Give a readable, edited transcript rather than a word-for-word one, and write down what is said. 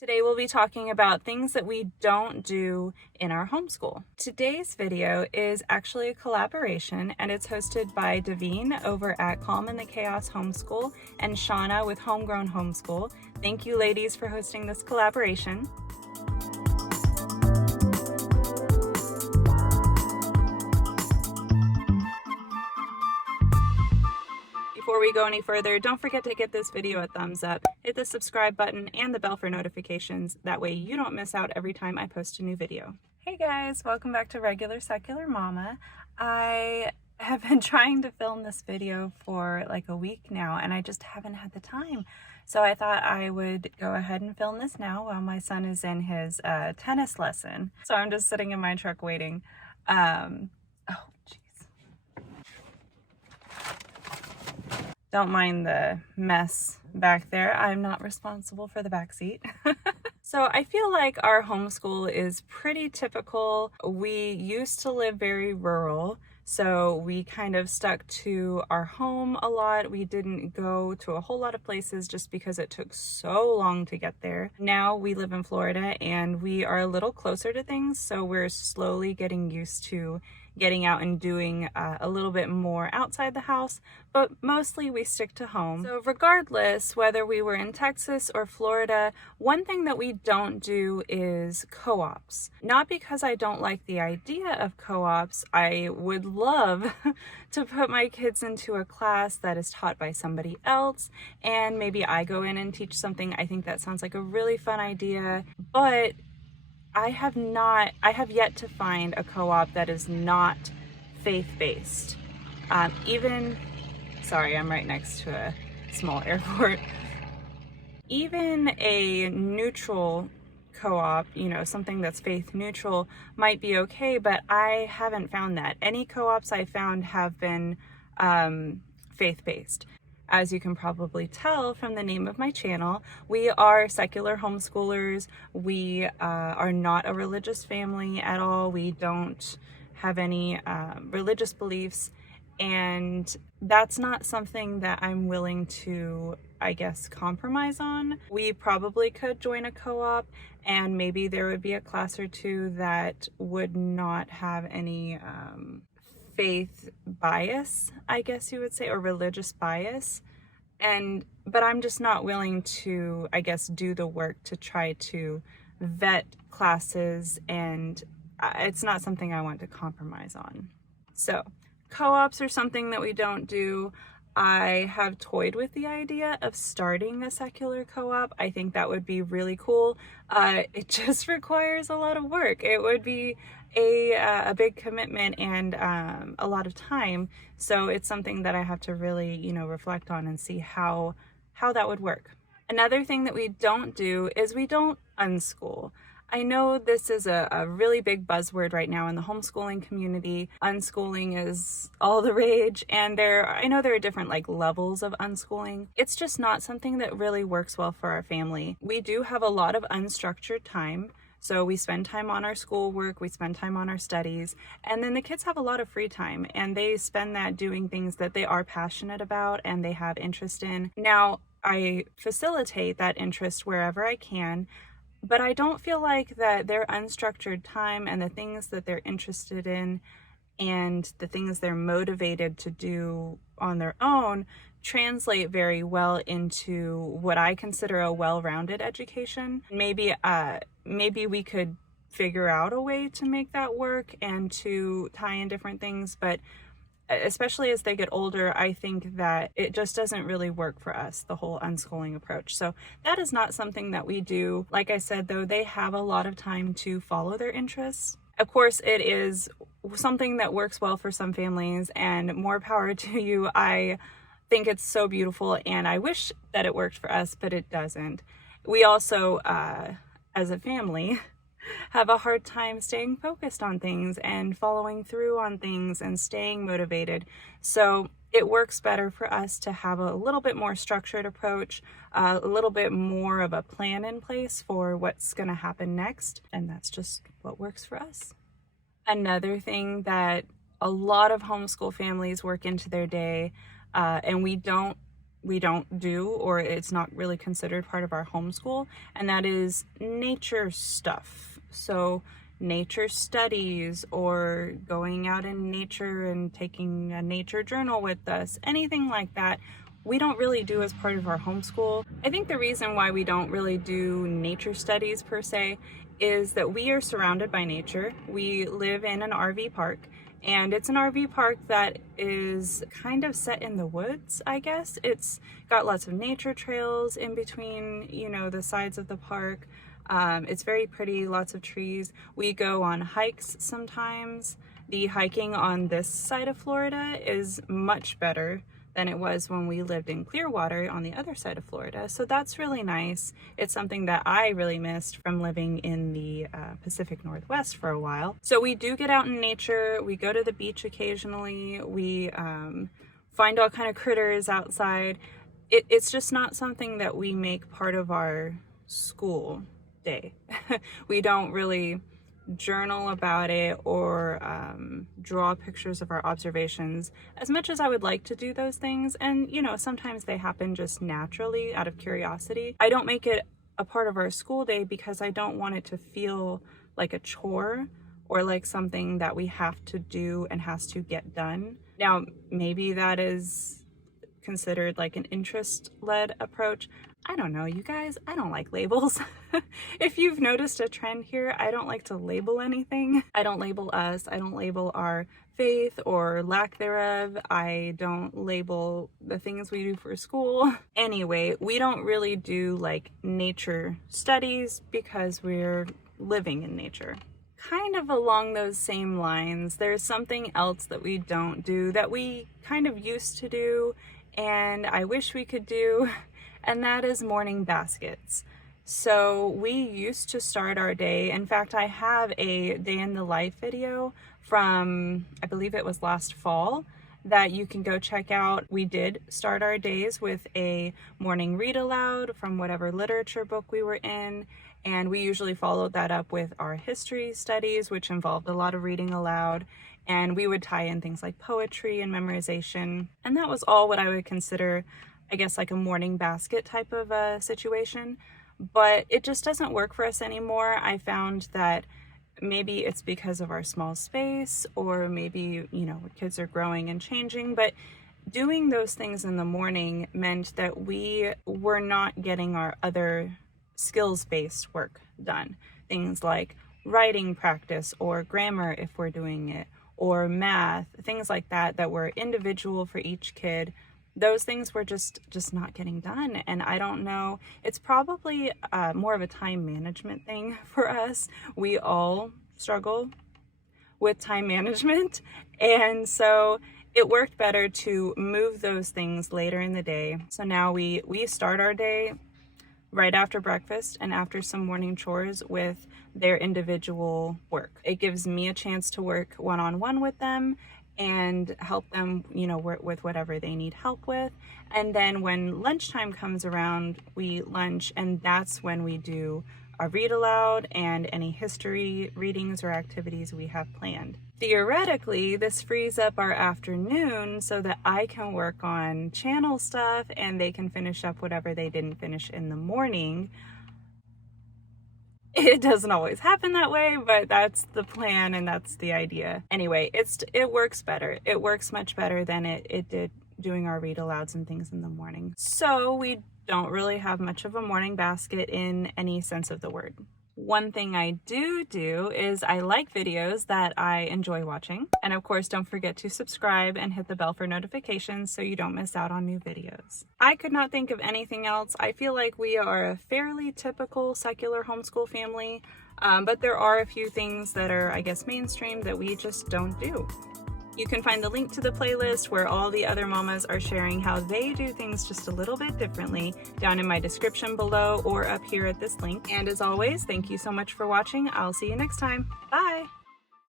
Today we'll be talking about things that we don't do in our homeschool. Today's video is actually a collaboration and it's hosted by Davene over at Calm in the Chaos Homeschool and Shauna with Homegrown Homeschool. Thank you ladies for hosting this collaboration. Before we go any further, don't forget to give this video a thumbs up, hit the subscribe button and the bell for notifications. That way you don't miss out every time I post a new video. Hey guys, welcome back to Regular Secular Mama. I have been trying to film this video for like a week now and I just haven't had the time. So I thought I would go ahead and film this now while my son is in his tennis lesson. So I'm just sitting in my truck waiting. Don't mind the mess back there. I'm not responsible for the back seat. So I feel like our homeschool is pretty typical. We used to live very rural, so we kind of stuck to our home a lot. We didn't go to a whole lot of places just because it took so long to get there. Now we live in Florida and we are a little closer to things, so we're slowly getting used to getting out and doing a little bit more outside the house, but mostly we stick to home. So regardless, whether we were in Texas or Florida, one thing that we don't do is co-ops. Not because I don't like the idea of co-ops. I would love to put my kids into a class that is taught by somebody else, and maybe I go in and teach something. I think that sounds like a really fun idea, but I have yet to find a co-op that is not faith-based. Sorry, I'm right next to a small airport. Even a neutral co-op, something that's faith neutral might be okay, but I haven't found that. Any co-ops I found have been faith-based. As you can probably tell from the name of my channel, we are secular homeschoolers. We are not a religious family at all. We don't have any religious beliefs, and that's not something that I'm willing to, I guess, compromise on. We probably could join a co-op, and maybe there would be a class or two that would not have any faith bias, I guess you would say, or religious bias. But I'm just not willing to, I guess, do the work to try to vet classes, and it's not something I want to compromise on. So co-ops are something that we don't do. I have toyed with the idea of starting a secular co-op. I think that would be really cool. It just requires a lot of work. It would be a big commitment and a lot of time. So it's something that I have to really, reflect on and see how that would work. Another thing that we don't do is we don't unschool. I know this is a really big buzzword right now in the homeschooling community. Unschooling is all the rage, and I know there are different levels of unschooling. It's just not something that really works well for our family. We do have a lot of unstructured time. So we spend time on our schoolwork, we spend time on our studies, and then the kids have a lot of free time and they spend that doing things that they are passionate about and they have interest in. Now, I facilitate that interest wherever I can, but I don't feel like that their unstructured time and the things that they're interested in and the things they're motivated to do on their own translate very well into what I consider a well-rounded education. Maybe we could figure out a way to make that work and to tie in different things, but especially as they get older, I think that it just doesn't really work for us, the whole unschooling approach. So that is not something that we do. Like I said, though, they have a lot of time to follow their interests. Of course, it is something that works well for some families, and more power to you. I think it's so beautiful, and I wish that it worked for us, but it doesn't. We also, as a family, have a hard time staying focused on things and following through on things and staying motivated. So it works better for us to have a little bit more structured approach, a little bit more of a plan in place for what's going to happen next. And that's just what works for us. Another thing that a lot of homeschool families work into their day, and we don't we don't do, or it's not really considered part of our homeschool, and that is nature stuff. So nature studies, or going out in nature and taking a nature journal with us, anything like that, we don't really do as part of our homeschool. I think the reason why we don't really do nature studies per se is that we are surrounded by nature. We live in an RV park, and it's an RV park that is kind of set in the woods, I guess. It's got lots of nature trails in between, you know, the sides of the park. It's very pretty, lots of trees. We go on hikes sometimes. The hiking on this side of Florida is much better than it was when we lived in Clearwater on the other side of Florida. So that's really nice. It's something that I really missed from living in the Pacific Northwest for a while. So we do get out in nature. We go to the beach occasionally. We find all kind of critters outside. It's just not something that we make part of our school day. We don't really journal about it or draw pictures of our observations as much as I would like to do those things. And, you know, sometimes they happen just naturally out of curiosity. I don't make it a part of our school day because I don't want it to feel like a chore or like something that we have to do and has to get done. Now, maybe that is considered like an interest-led approach. I don't know, you guys, I don't like labels. If you've noticed a trend here, I don't like to label anything. I don't label us. I don't label our faith or lack thereof. I don't label the things we do for school. Anyway, we don't really do like nature studies because we're living in nature. Kind of along those same lines, there's something else that we don't do that we kind of used to do and I wish we could do, and that is morning baskets. So we used to start our day. In fact, I have a day in the life video from, I believe it was last fall, that you can go check out. We did start our days with a morning read aloud from whatever literature book we were in, and we usually followed that up with our history studies, which involved a lot of reading aloud, and we would tie in things like poetry and memorization, and that was all what I would consider, I guess, like a morning basket type of a situation. But it just doesn't work for us anymore. I found that maybe it's because of our small space, or maybe, you know, kids are growing and changing, but doing those things in the morning meant that we were not getting our other skills-based work done. Things like writing practice or grammar if we're doing it, or math, things like that that were individual for each kid. Those things were just not getting done. And I don't know, it's probably more of a time management thing for us. We all struggle with time management. And so it worked better to move those things later in the day. So now we start our day right after breakfast and after some morning chores with their individual work. It gives me a chance to work one-on-one with them and help them, you know, work with whatever they need help with. And then when lunchtime comes around, we lunch, and that's when we do a read aloud and any history readings or activities we have planned. Theoretically, this frees up our afternoon so that I can work on channel stuff and they can finish up whatever they didn't finish in the morning. It doesn't always happen that way, but that's the plan and that's the idea. Anyway, it works better. It works much better than it did doing our read alouds and things in the morning. So we don't really have much of a morning basket in any sense of the word. One thing I do is I like videos that I enjoy watching. And of course, don't forget to subscribe and hit the bell for notifications so you don't miss out on new videos. I could not think of anything else. I feel like we are a fairly typical secular homeschool family, but there are a few things that are, I guess, mainstream that we just don't do. You can find the link to the playlist where all the other mamas are sharing how they do things just a little bit differently down in my description below or up here at this link. And as always, thank you so much for watching. I'll see you next time. Bye!